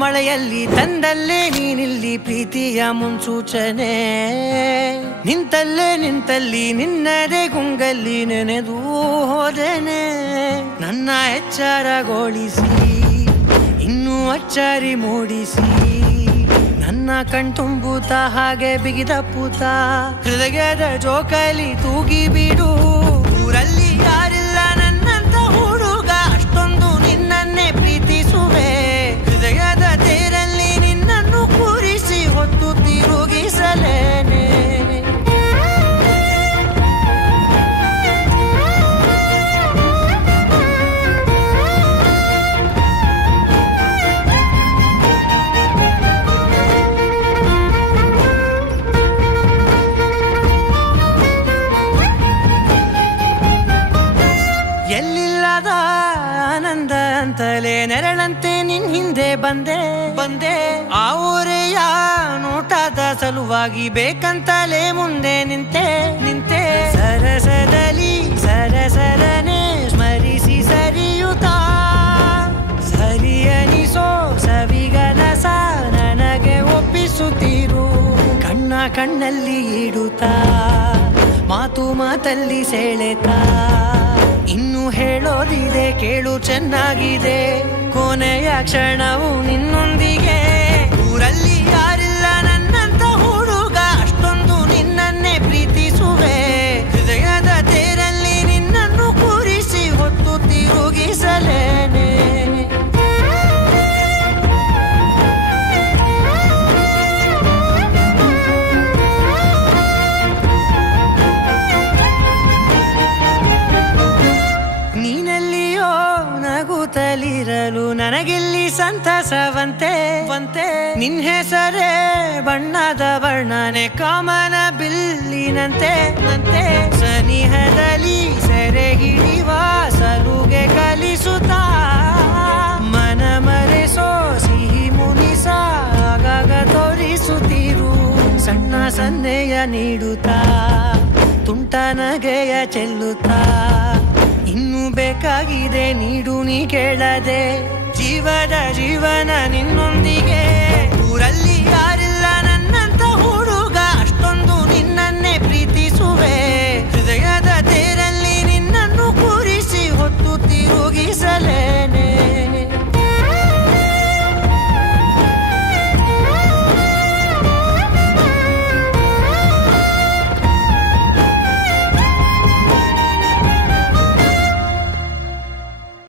ಮಳೆಯಲ್ಲಿ ತಂದಲ್ಲೇ ನೀನಿಲ್ಲಿ ಪ್ರೀತಿಯ ಮುನ್ಸೂಚನೆ ನಿಂತಲ್ಲಿ ನಿನ್ನದೇ ಗುಂಗಲ್ಲಿ ನೆನೆದು ಹೋದೆನೆ ನನ್ನ ಎಚ್ಚರಗೊಳಿಸಿ ಇನ್ನೂ ಅಚ್ಚರಿ ಮೂಡಿಸಿ ನನ್ನ ಕಣ್ತುಂಬುತ್ತ ಹಾಗೆ ಬಿಗಿದ ಪೂತ ಹೃದಯದ ಜೋಕಾಲಿ ತೂಗಿ ಬಿಡು ಊರಲ್ಲಿ ಯಾರಿಲ್ಲ ನನ್ನಂತ ಹುಡುಗ ಅಷ್ಟೊಂದು ನಿನ್ನನ್ನೇ ಪ್ರೀತಿಸುವೆ ಹೃದಯದ ತೇರಲ್ಲಿ ನಿನ್ನನ್ನು ಕೂರಿಸಿ ಹೊತ್ತು ತಿರುಗಿಸಲೇನೆ ಎಲ್ಲಿಲ್ಲದ ಆನಂದ ಅಂತಲೇ ನೆರಳಂತೆ ನಿನ್ ಹಿಂದೆ ಬಂದೆ ಆ ಊರೆಯ ನೋಟದ ಸಲುವಾಗಿ ಬೇಕಂತಲೇ ಮುಂದೆ ನಿಂತೆ ಸರಸದಲ್ಲಿ ಸರಸರನೆ ಸ್ಮರಿಸಿ ಸರಿಯುತ್ತಾ ಸರಿಯನಿಸೋ ಸವಿಗನಸ ನನಗೆ ಒಪ್ಪಿಸುತ್ತೀರು ಕಣ್ಣಲ್ಲಿ ಇಡುತ್ತಾ ಮಾತಲ್ಲಿ ಸೆಳೆತಾ ಇನ್ನು ಹೇಳೋದಿದೆ ಕೇಳು ಚೆನ್ನಾಗಿದೆ ಕೊನೆಯ ಕ್ಷಣವು ನಿನ್ನೊಂದಿಗೆ ಊರಲ್ಲಿ ಯಾರಿಲ್ಲ ನನ್ನಂತ ಹುಡುಗ ಅಷ್ಟೊಂದು ನಿನ್ನನ್ನೇ ಪ್ರೀತಿಸುವೆ ಹೃದಯದ ತೇರಲ್ಲಿ ನಿನ್ನನ್ನು ಕೂರಿಸಿ ಹೊತ್ತು ತಿರುಗಿಸಲೇನೆ ನಗುತ್ತಲಿರಲು ನನಗಿಲ್ಲಿ ಸಂತಸವಂತೆ ನಿನ್ ಹೆಸರೇ ಬಣ್ಣದ ವರ್ಣನೆ ಕಾಮನ ಬಿಲ್ಲಿನಂತೆ ಸನಿಹದಲ್ಲಿ ಸೆರೆ ಹಿಡಿವ ಸಲುಗೆ ಕಲಿಸುತ್ತಾ ಮನ ಮರೆಸೋ ಸಿಹಿ ಮುನಿಸ ಆಗಾಗ ತೋರಿಸುತ್ತೀರು ಸಣ್ಣ ಸನ್ನೆಯ ನೀಡುತ್ತಾ ತುಂಟ ನಗೆಯ ಚೆಲ್ಲುತ್ತಾ ಇನ್ನು ಬೇಕಾಗಿದೆ ನೀಡು ನೀ ಕೇಳದೆ ಜೀವನ ನಿನ್ನೊಂದಿಗೆ